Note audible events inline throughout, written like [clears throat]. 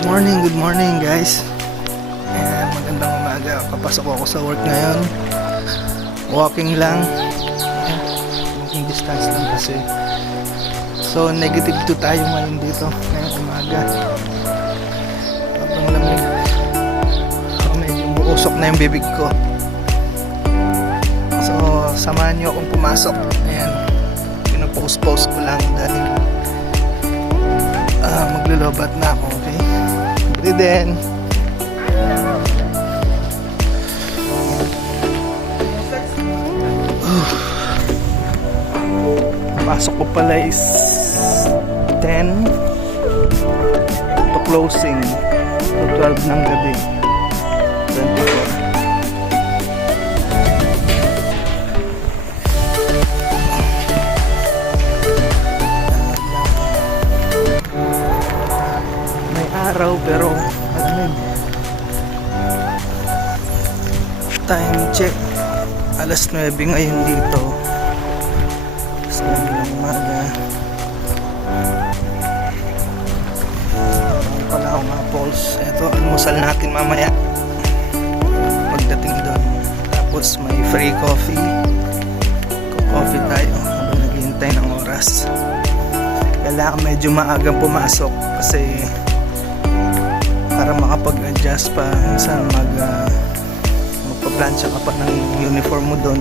Morning, good morning guys. Ayan, magandang umaga. Papasok ako sa work ngayon. Walking lang. Ayan, walking distance lang kasi. So, negative 2 tayo ngayon dito. Ngayong umaga. Sobrang lamig. So, medyo buusok na yung bibig ko. So, samahan niyo akong pumasok. Ayan. Pinapost-post ko lang dahil ah, maglulubat na ako, okay? Breathe in. Pasok ko pala is 10 to closing to 12 ng gabi. Time check. Alas 9 ngayon dito. Alas 9 ng umaga. Ano pala ako mga Pauls. Ito, almusal natin mamaya. Pagdating doon. Tapos may free coffee. Coffee tayo habang naghihintay ng oras kailangan medyo maagang pumasok kasi para makapag-adjust pa minsan mag uh, magpa-plancha ka pa ng uniform mo doon.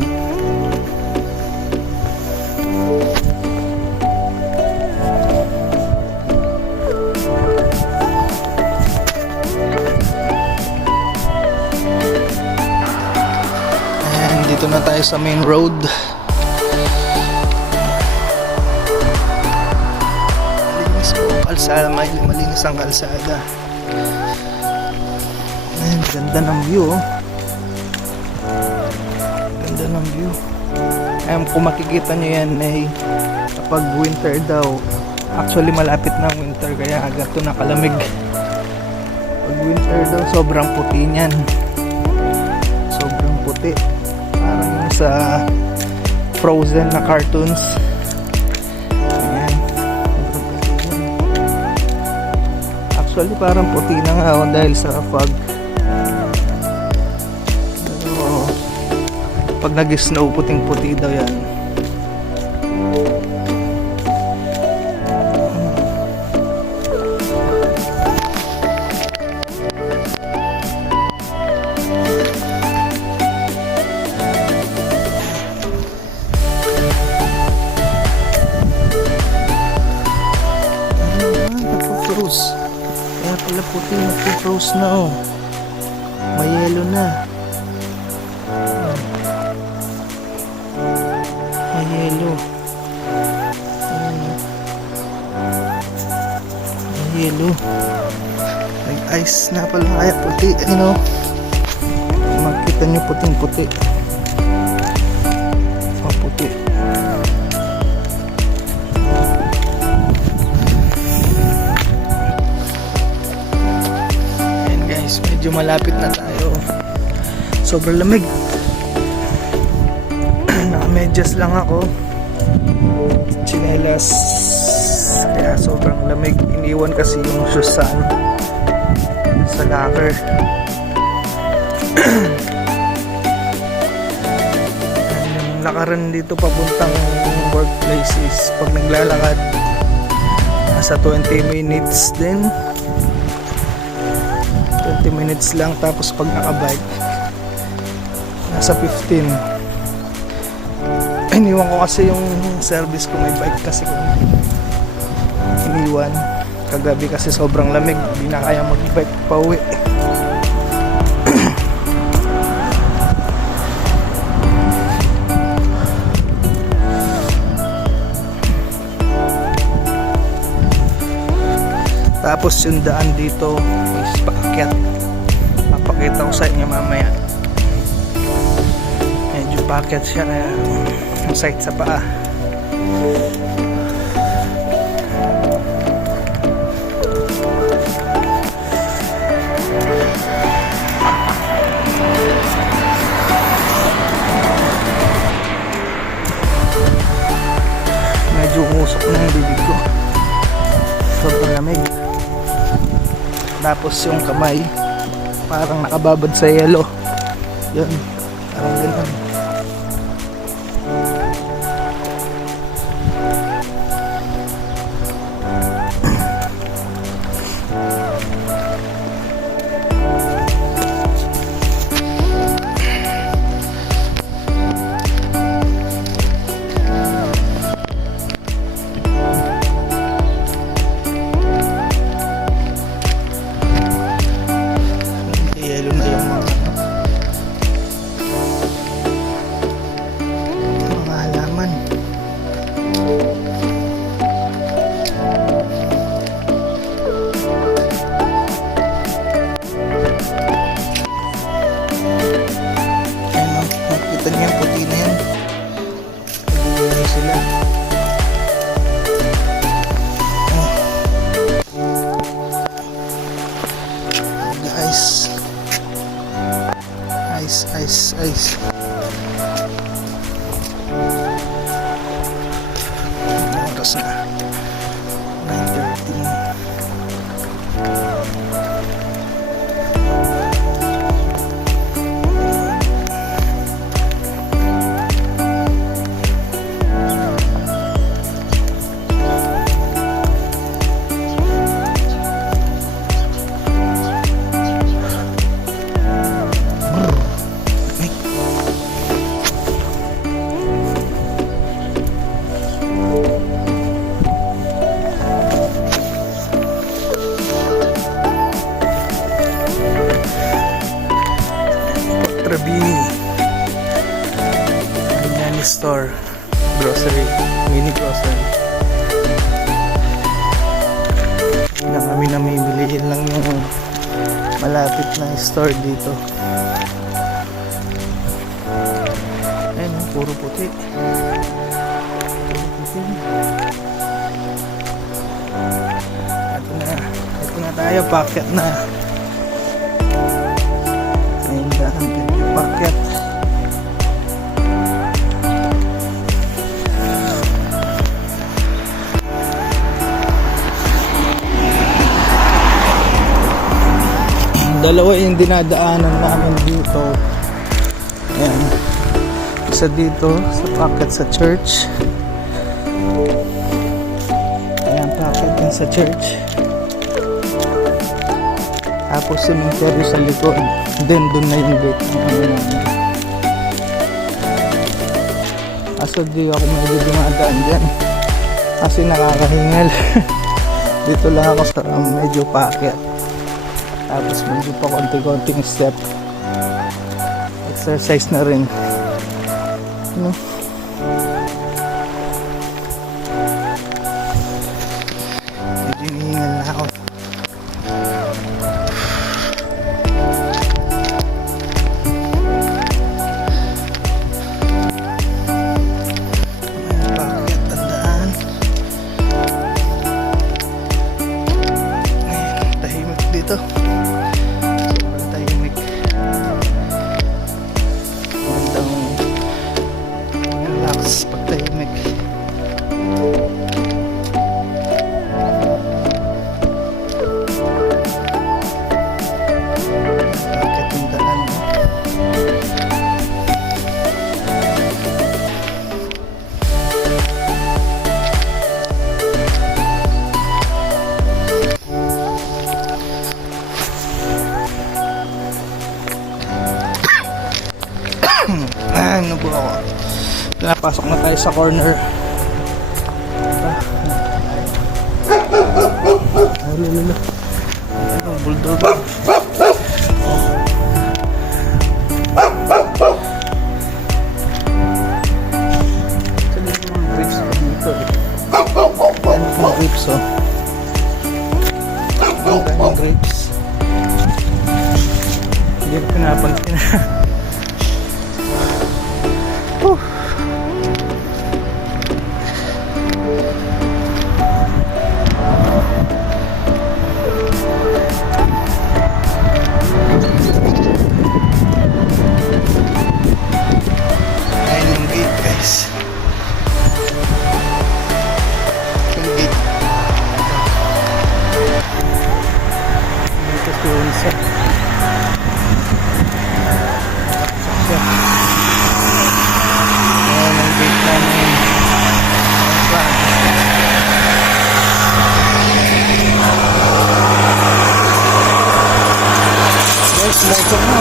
And dito na tayo sa main road. Malinis po ang kalsada malinis ang kalsada. Ayan, ganda ng view oh. Ganda ng view. Ayan, kung makikita nyo yan ay kapag winter daw actually malapit na winter kaya agad to nakalamig. Pag winter daw sobrang puti niyan. Sobrang puti. Parang yung sa frozen na cartoons. Ayan. Actually, parang puti na nga ako dahil sa fog. Pag nag-snow, puting-puti daw yan. Nagpo-froze. Kaya pala puti, nagpo-froze na oh. May yellow na. Nag-ice na pala kaya puti. Ayun oh. Makita nyo puting-puti. Oh, puti. Ayan guys, medyo malapit na tayo. Sobrang lamig. [clears throat] Naka-medyas lang ako. Chinelas. Kaya sobrang lamig. Iniwan kasi yung shoes sa sa locker. yung dito papuntang workplace is pag naglalakad nasa 20 minutes din. 20 minutes lang. Tapos pag nakabike nasa 15 [clears throat] iniwan ko kasi yung service ko. May bike kasi ko iniwan kagabi kasi sobrang lamig hindi na kaya mag bike pa uwi Tapos yung daan dito is paakyat. Papakita ko sa inyo mamaya. Medyo paakyat siya na ang site sa paa. Umusok na yung bibig ko. Sobrang lamig. Tapos yung kamay, parang nakababad sa yelo. Yun, parang ganun. Ice, ice, ice. Anong oras na? Bilihin lang yung malapit na store dito. Ayun oh, puro puti. Ito na ito na tayo packet na. Ayun ganda packet. Dalawa yung dinadaanan namin dito. Ayan. Isa dito sa packet sa church. Ayan, packet din sa church. Tapos cemetery sa likod. Then doon na yung gate ng ano namin. Kaso di ako medyo dumadaan dyan. Kasi nakakahingal. [laughs] Dito lang ako sa um, medyo packet. Tapos medyo pa konti-konting step. Exercise na rin. No? Medyo hinihingal na ako. Dito. Pinapasok na tayo sa corner. Ah, lulula. Ano, bulldog. Guys, moto mo.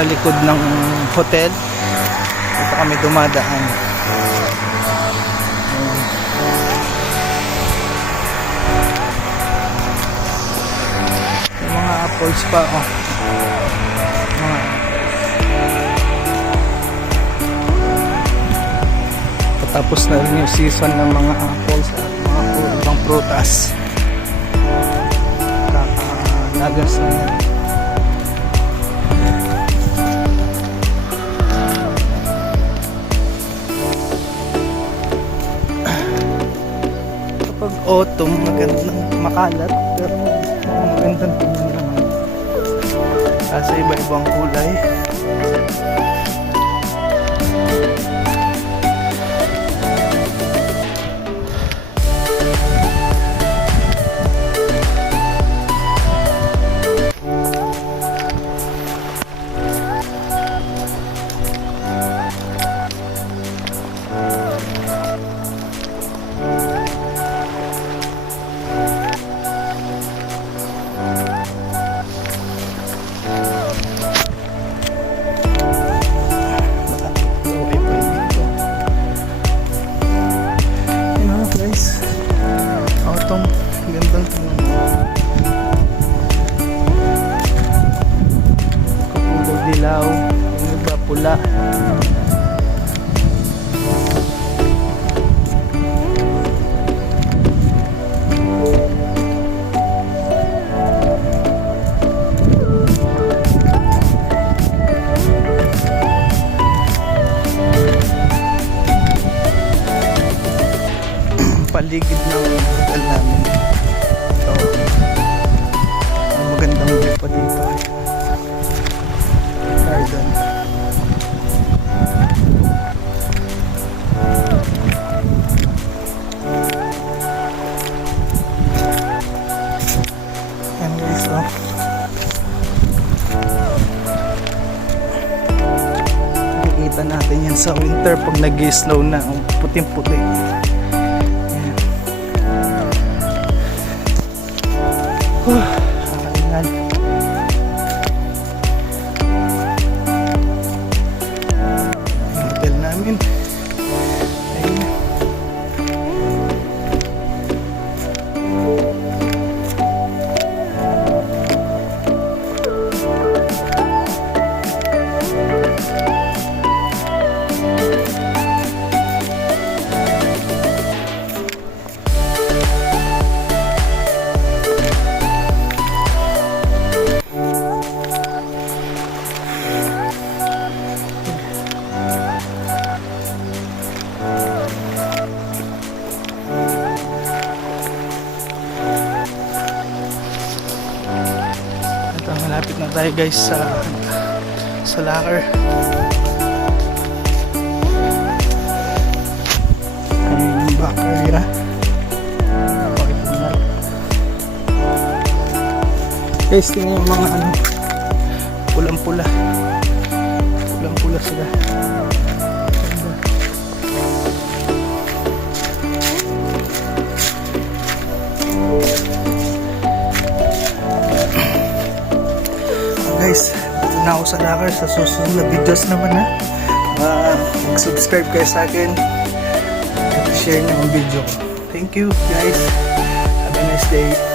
Sa likod ng hotel. Ito kami dumadaan. Yung mga apples pa, oh. Mga Patapos na rin yung season ng mga apples at mga ibang prutas. Kakalagas na yan. Autumn, magandang makalat. Pero magandang tingnan naman. Kasi iba-ibang kulay. Sa winter pag nag-snow na. Ang puting-puti. Tayo guys sa sa locker. Ayun yung. Guys, tingnan yung mga ano, pulang-pula. Pulang-pula sila. Guys. Dito na ako sa locker sa susunod na videos naman ha? Uh, mag-subscribe kayo sa akin. Share nyo ang video thank you guys. Have a nice day